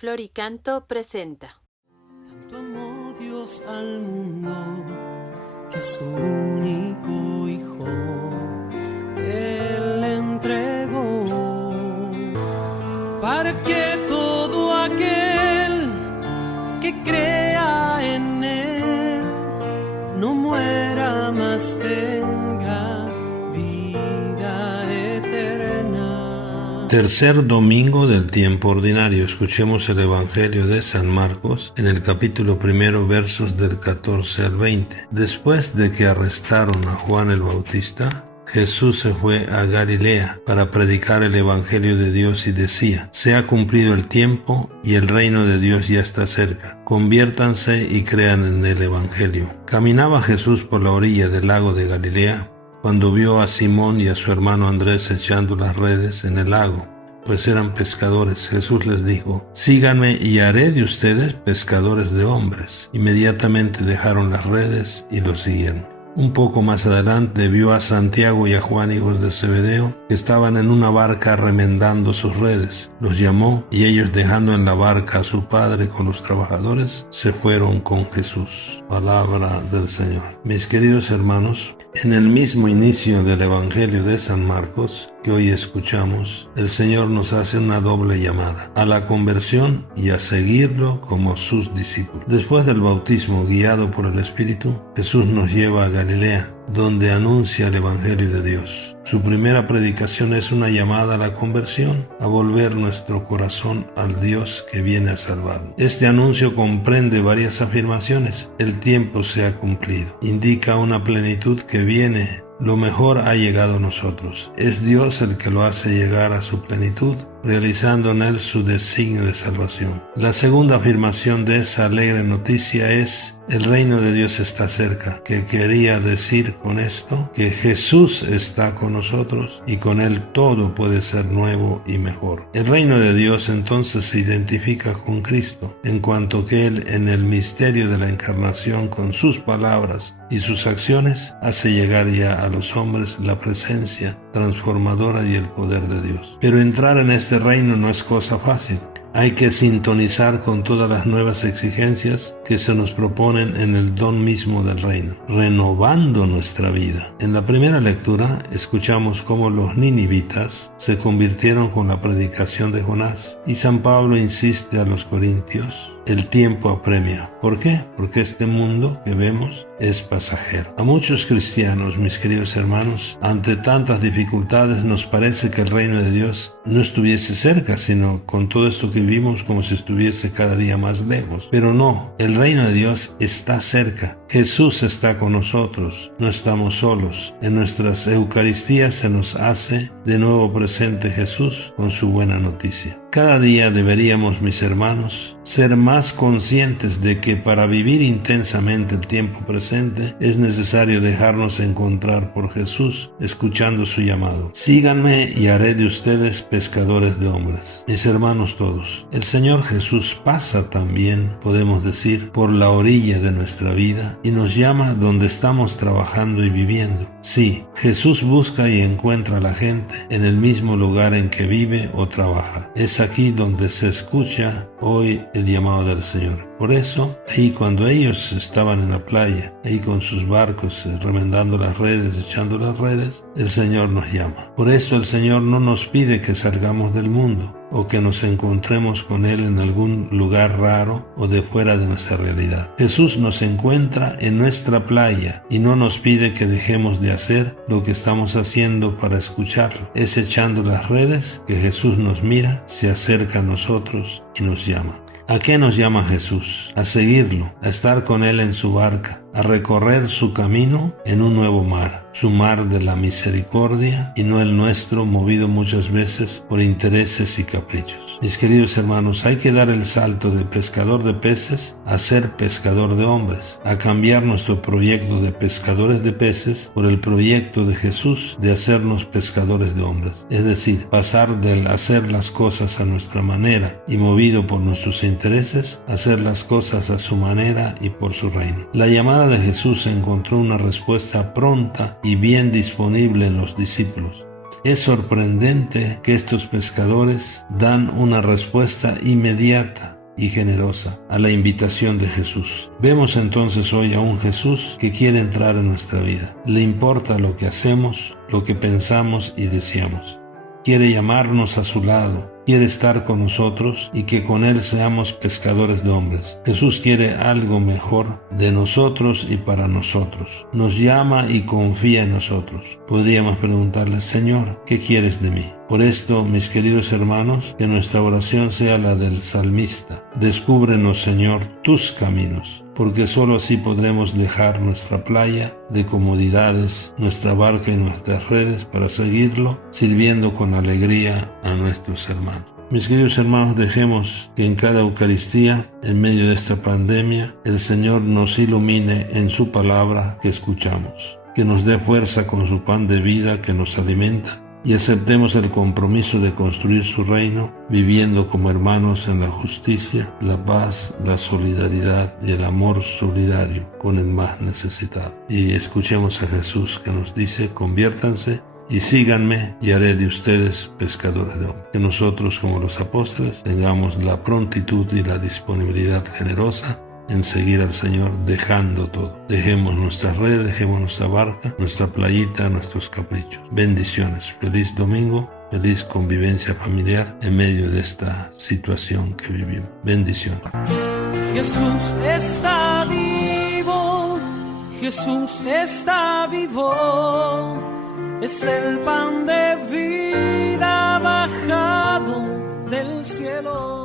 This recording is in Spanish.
Floricanto presenta. Tanto amó Dios al mundo que a su único Hijo Él le entregó, para que todo aquel que crea en Él no muera, mas tenga vida eterna. Tercer domingo del tiempo ordinario. Escuchemos el Evangelio de San Marcos en el capítulo 1, versos del 14 al 20. Después de que arrestaron a Juan el Bautista, Jesús se fue a Galilea para predicar el Evangelio de Dios y decía: se ha cumplido el tiempo y el reino de Dios ya está cerca. Conviértanse y crean en el Evangelio. Caminaba Jesús por la orilla del lago de Galilea cuando vio a Simón y a su hermano Andrés echando las redes en el lago, pues eran pescadores. Jesús les dijo: síganme y haré de ustedes pescadores de hombres. Inmediatamente dejaron las redes y lo siguieron. Un poco más adelante vio a Santiago y a Juan, hijos de Zebedeo, que estaban en una barca remendando sus redes. Los llamó y ellos, dejando en la barca a su padre con los trabajadores, se fueron con Jesús. Palabra del Señor. Mis queridos hermanos, en el mismo inicio del Evangelio de San Marcos que hoy escuchamos, el Señor nos hace una doble llamada: a la conversión y a seguirlo como sus discípulos. Después del bautismo guiado por el Espíritu, Jesús nos lleva a Galilea, donde anuncia el Evangelio de Dios. Su primera predicación es una llamada a la conversión, a volver nuestro corazón al Dios que viene a salvarnos. Este anuncio comprende varias afirmaciones. El tiempo se ha cumplido. Indica una plenitud que viene. Lo mejor ha llegado a nosotros. Es Dios el que lo hace llegar a su plenitud, realizando en él su designio de salvación. La segunda afirmación de esa alegre noticia es: el reino de Dios está cerca, que quería decir con esto que Jesús está con nosotros y con él todo puede ser nuevo y mejor. El reino de Dios entonces se identifica con Cristo, en cuanto que él, en el misterio de la encarnación, con sus palabras y sus acciones, hace llegar ya a los hombres la presencia transformadora y el poder de Dios. Pero entrar en este reino no es cosa fácil. Hay que sintonizar con todas las nuevas exigencias que se nos proponen en el don mismo del reino, renovando nuestra vida. En la primera lectura escuchamos cómo los ninivitas se convirtieron con la predicación de Jonás, y San Pablo insiste a los corintios: el tiempo apremia. ¿Por qué? Porque este mundo que vemos es pasajero. A muchos cristianos, mis queridos hermanos, ante tantas dificultades nos parece que el reino de Dios no estuviese cerca, sino con todo esto que vivimos como si estuviese cada día más lejos. Pero no, el reino de Dios está cerca. Jesús está con nosotros, no estamos solos. En nuestras Eucaristías se nos hace de nuevo presente Jesús con su buena noticia. Cada día deberíamos, mis hermanos, ser más conscientes de que para vivir intensamente el tiempo presente es necesario dejarnos encontrar por Jesús, escuchando su llamado: síganme y haré de ustedes pescadores de hombres. Mis hermanos todos, el Señor Jesús pasa también, podemos decir, por la orilla de nuestra vida y nos llama donde estamos trabajando y viviendo. Sí, Jesús busca y encuentra a la gente en el mismo lugar en que vive o trabaja. Es aquí donde se escucha hoy el llamado del Señor. Por eso, ahí cuando ellos estaban en la playa, ahí con sus barcos, remendando las redes, echando las redes, el Señor nos llama. Por eso el Señor no nos pide que salgamos del mundo o que nos encontremos con Él en algún lugar raro o de fuera de nuestra realidad. Jesús nos encuentra en nuestra playa y no nos pide que dejemos de hacer lo que estamos haciendo para escucharlo. Es echando las redes que Jesús nos mira, se acerca a nosotros y nos llama. ¿A qué nos llama Jesús? A seguirlo, a estar con Él en su barca, a recorrer su camino en un nuevo mar, su mar de la misericordia y no el nuestro, movido muchas veces por intereses y caprichos. Mis queridos hermanos, hay que dar el salto de pescador de peces a ser pescador de hombres, a cambiar nuestro proyecto de pescadores de peces por el proyecto de Jesús de hacernos pescadores de hombres. Es decir, pasar del hacer las cosas a nuestra manera y movido por nuestros intereses, a hacer las cosas a su manera y por su reino. La llamada de Jesús encontró una respuesta pronta y bien disponible en los discípulos. Es sorprendente que estos pescadores dan una respuesta inmediata y generosa a la invitación de Jesús. Vemos entonces hoy a un Jesús que quiere entrar en nuestra vida. Le importa lo que hacemos, lo que pensamos y deseamos. Quiere llamarnos a su lado, quiere estar con nosotros y que con Él seamos pescadores de hombres. Jesús quiere algo mejor de nosotros y para nosotros. Nos llama y confía en nosotros. Podríamos preguntarle: Señor, ¿qué quieres de mí? Por esto, mis queridos hermanos, que nuestra oración sea la del salmista. Descúbrenos, Señor, tus caminos, porque sólo así podremos dejar nuestra playa de comodidades, nuestra barca y nuestras redes para seguirlo, sirviendo con alegría a nuestros hermanos. Mis queridos hermanos, dejemos que en cada Eucaristía, en medio de esta pandemia, el Señor nos ilumine en su palabra que escuchamos, que nos dé fuerza con su pan de vida que nos alimenta, y aceptemos el compromiso de construir su reino, viviendo como hermanos en la justicia, la paz, la solidaridad y el amor solidario con el más necesitado. Y escuchemos a Jesús que nos dice: conviértanse y síganme y haré de ustedes pescadores de hombres. Que nosotros, como los apóstoles, tengamos la prontitud y la disponibilidad generosa en seguir al Señor, dejando todo. Dejemos nuestras redes, dejemos nuestra barca, nuestra playita, nuestros caprichos. Bendiciones. Feliz domingo, feliz convivencia familiar en medio de esta situación que vivimos. Bendiciones. Jesús está vivo, Jesús está vivo, es el pan de vida bajado del cielo.